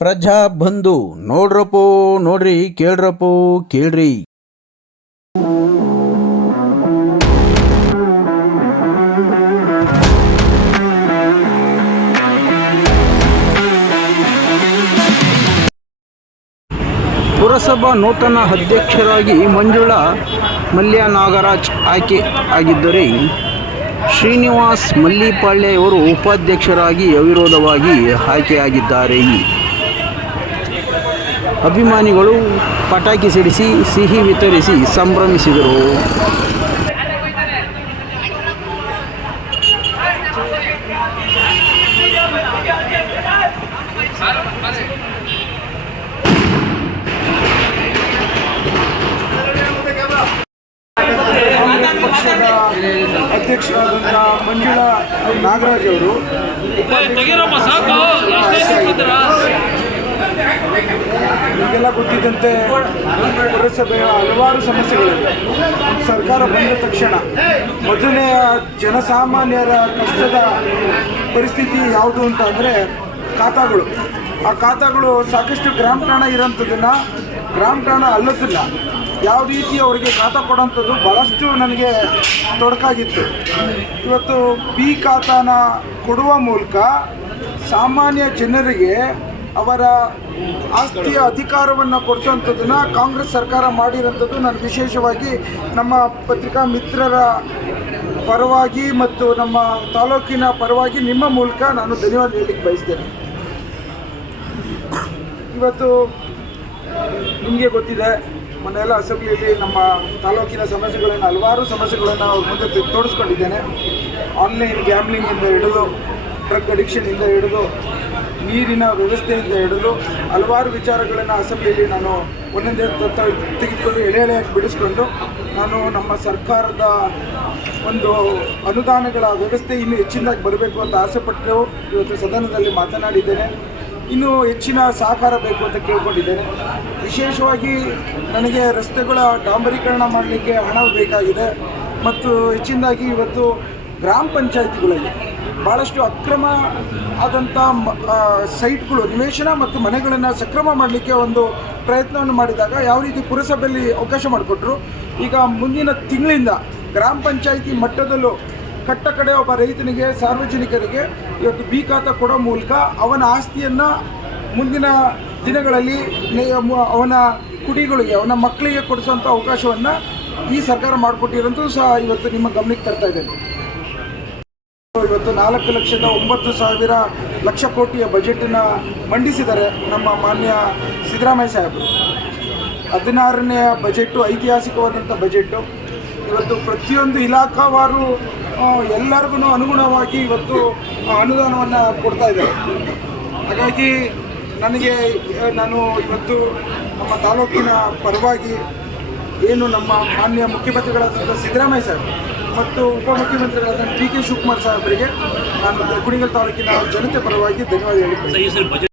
ಪ್ರಜಾ ಬಂಧು, ನೋಡ್ರಪ್ಪೋ, ನೋಡ್ರಿ, ಕೇಳ್ರಪ್ಪೋ, ಕೇಳ್ರಿ. ಪುರಸಭಾ ನೂತನ ಅಧ್ಯಕ್ಷರಾಗಿ ಮಂಜುಳಾ ಮಲ್ಯ ನಾಗರಾಜ್ ಆಯ್ಕೆ ಆಗಿದ್ದರೆ ಶ್ರೀನಿವಾಸ್ ಮಲ್ಲಿಪಾಳ್ಯ ಇವರು ಉಪಾಧ್ಯಕ್ಷರಾಗಿ ಅವಿರೋಧವಾಗಿ ಆಯ್ಕೆಯಾಗಿದ್ದಾರೆ. ಅಭಿಮಾನಿಗಳು ಪಟಾಕಿ ಸಿಡಿಸಿ ಸಿಹಿ ವಿತರಿಸಿ ಸಂಭ್ರಮಿಸಿದರು. ಅಧ್ಯಕ್ಷರಾದಂಥ ಮಂಜುಳಾ ನಾಗರಾಜ್ ಅವರು. ಗೊತ್ತಿದ್ದಂತೆ ಪುರಸಭೆಯ ಹಲವಾರು ಸಮಸ್ಯೆಗಳಿವೆ. ಸರ್ಕಾರ ಬಂದ ತಕ್ಷಣ ಮೊದಲನೆಯ ಜನಸಾಮಾನ್ಯರ ಕಷ್ಟದ ಪರಿಸ್ಥಿತಿ ಯಾವುದು ಅಂತ ಅಂದರೆ ಖಾತಾಗಳು. ಆ ಖಾತಾಗಳು ಸಾಕಷ್ಟು ಗ್ರಾಮ ಠಾಣ ಇರೋಂಥದ್ದನ್ನು ಗ್ರಾಮ ಠಾಣ ಅಲ್ಲೋದಿಲ್ಲ, ಯಾವ ರೀತಿ ಅವರಿಗೆ ಖಾತಾ ಕೊಡೋಂಥದ್ದು ಭಾಳಷ್ಟು ನನಗೆ ತೊಡಕಾಗಿತ್ತು. ಇವತ್ತು ಪಿ ಖಾತಾನ ಕೊಡುವ ಮೂಲಕ ಸಾಮಾನ್ಯ ಜನರಿಗೆ ಅವರ ಆಸ್ತಿಯ ಅಧಿಕಾರವನ್ನು ಕೊಡಿಸುವಂಥದ್ದನ್ನು ಕಾಂಗ್ರೆಸ್ ಸರ್ಕಾರ ಮಾಡಿರೋಂಥದ್ದು ನಾನು ವಿಶೇಷವಾಗಿ ನಮ್ಮ ಪತ್ರಿಕಾ ಮಿತ್ರರ ಪರವಾಗಿ ಮತ್ತು ನಮ್ಮ ತಾಲೂಕಿನ ಪರವಾಗಿ ನಿಮ್ಮ ಮೂಲಕ ನಾನು ಧನ್ಯವಾದ ಹೇಳಲಿಕ್ಕೆ ಬಯಸ್ತೇನೆ. ಇವತ್ತು ನಿಮಗೆ ಗೊತ್ತಿದೆ ಮೊನ್ನೆಲ್ಲ ಅಸೆಂಬ್ಲಿಯಲ್ಲಿ ನಮ್ಮ ತಾಲೂಕಿನ ಸಮಸ್ಯೆಗಳನ್ನು, ಹಲವಾರು ಸಮಸ್ಯೆಗಳನ್ನು ಅವ್ರ ಮುಂದೆ ತೋರಿಸ್ಕೊಂಡಿದ್ದೇನೆ. ಆನ್ಲೈನ್ ಗ್ಯಾಮ್ಲಿಂಗಿಂದ ಹಿಡಿದು ಡ್ರಗ್ ಅಡಿಕ್ಷನಿಂದ ಹಿಡಿದು ನೀರಿನ ವ್ಯವಸ್ಥೆಯಿಂದ ಹಿಡಿದು ಹಲವಾರು ವಿಚಾರಗಳನ್ನು ಅಸೆಂಬ್ಲಿಯಲ್ಲಿ ನಾನು ಒಂದೊಂದೇ ತೆಗೆದುಕೊಂಡು ಎಳೆ ಎಳೆಯಾಗಿ ಬಿಡಿಸ್ಕೊಂಡು ನಾನು ನಮ್ಮ ಸರ್ಕಾರದ ಒಂದು ಅನುದಾನಗಳ ವ್ಯವಸ್ಥೆ ಇನ್ನೂ ಹೆಚ್ಚಿನದಾಗಿ ಬರಬೇಕು ಅಂತ ಆಸೆಪಟ್ಟು ಇವತ್ತು ಸದನದಲ್ಲಿ ಮಾತನಾಡಿದ್ದೇನೆ. ಇನ್ನೂ ಹೆಚ್ಚಿನ ಸಹಕಾರ ಬೇಕು ಅಂತ ಕೇಳ್ಕೊಂಡಿದ್ದೇನೆ. ವಿಶೇಷವಾಗಿ ನನಗೆ ರಸ್ತೆಗಳ ಡಾಂಬರೀಕರಣ ಮಾಡಲಿಕ್ಕೆ ಹಣ ಬೇಕಾಗಿದೆ. ಮತ್ತು ಹೆಚ್ಚಿನದಾಗಿ ಇವತ್ತು ಗ್ರಾಮ ಪಂಚಾಯತಿಗಳಲ್ಲಿ ಭಾಳಷ್ಟು ಅಕ್ರಮ ಆದಂಥ ಸೈಟ್ಗಳು, ನಿವೇಶನ ಮತ್ತು ಮನೆಗಳನ್ನು ಸಕ್ರಮ ಮಾಡಲಿಕ್ಕೆ ಒಂದು ಪ್ರಯತ್ನವನ್ನು ಮಾಡಿದಾಗ ಯಾವ ರೀತಿ ಪುರಸಭೆಯಲ್ಲಿ ಅವಕಾಶ ಮಾಡಿಕೊಟ್ರು. ಈಗ ಮುಂದಿನ ತಿಂಗಳಿಂದ ಗ್ರಾಮ ಪಂಚಾಯಿತಿ ಮಟ್ಟದಲ್ಲೂ ಕಟ್ಟ ಕಡೆ ಒಬ್ಬ ರೈತನಿಗೆ, ಸಾರ್ವಜನಿಕರಿಗೆ ಇವತ್ತು ಬಿ ಕೊಡೋ ಮೂಲಕ ಅವನ ಆಸ್ತಿಯನ್ನು ಮುಂದಿನ ದಿನಗಳಲ್ಲಿ ಅವನ ಕುಡಿಗಳಿಗೆ, ಅವನ ಮಕ್ಕಳಿಗೆ ಕೊಡಿಸುವಂಥ ಅವಕಾಶವನ್ನು ಈ ಸರ್ಕಾರ ಮಾಡಿಕೊಟ್ಟಿರೋದು ಸಹ ಇವತ್ತು ನಿಮ್ಮ ಗಮನಕ್ಕೆ ತರ್ತಾ ಇದ್ದೇನೆ ಇವತ್ತು ನಾಲ್ಕು ಲಕ್ಷದ ಒಂಬತ್ತು ಸಾವಿರ ಲಕ್ಷ ಕೋಟಿಯ ಬಜೆಟನ್ನು ಮಂಡಿಸಿದ್ದಾರೆ ನಮ್ಮ ಮಾನ್ಯ ಸಿದ್ದರಾಮಯ್ಯ ಸಾಹೇಬರು. ಹದಿನಾರನೆಯ ಬಜೆಟು ಐತಿಹಾಸಿಕವಾದಂಥ ಬಜೆಟು ಇವತ್ತು ಪ್ರತಿಯೊಂದು ಇಲಾಖಾವಾರು ಎಲ್ಲರಿಗೂ ಅನುಗುಣವಾಗಿ ಇವತ್ತು ಅನುದಾನವನ್ನು ಕೊಡ್ತಾ ಇದ್ದಾರೆ. ಹಾಗಾಗಿ ನನಗೆ ನಾನು ಇವತ್ತು ನಮ್ಮ ತಾಲೂಕಿನ ಪರವಾಗಿ ಏನು ನಮ್ಮ ಮಾನ್ಯ ಮುಖ್ಯಮಂತ್ರಿಗಳಾದಂಥ ಸಿದ್ದರಾಮಯ್ಯ ಸಾಹೇಬ್ ಮತ್ತು ಉಪಮುಖ್ಯಮಂತ್ರಿಗಳಾದ ಡಿ ಕೆ ಶಿವಕುಮಾರ್ ಸಾಹೇಬರಿಗೆ ನಾನು ಕುಣಿಗಲ್ ತಾಲೂಕಿನ ಜನತೆ ಪರವಾಗಿ ಧನ್ಯವಾದ ಹೇಳಿ.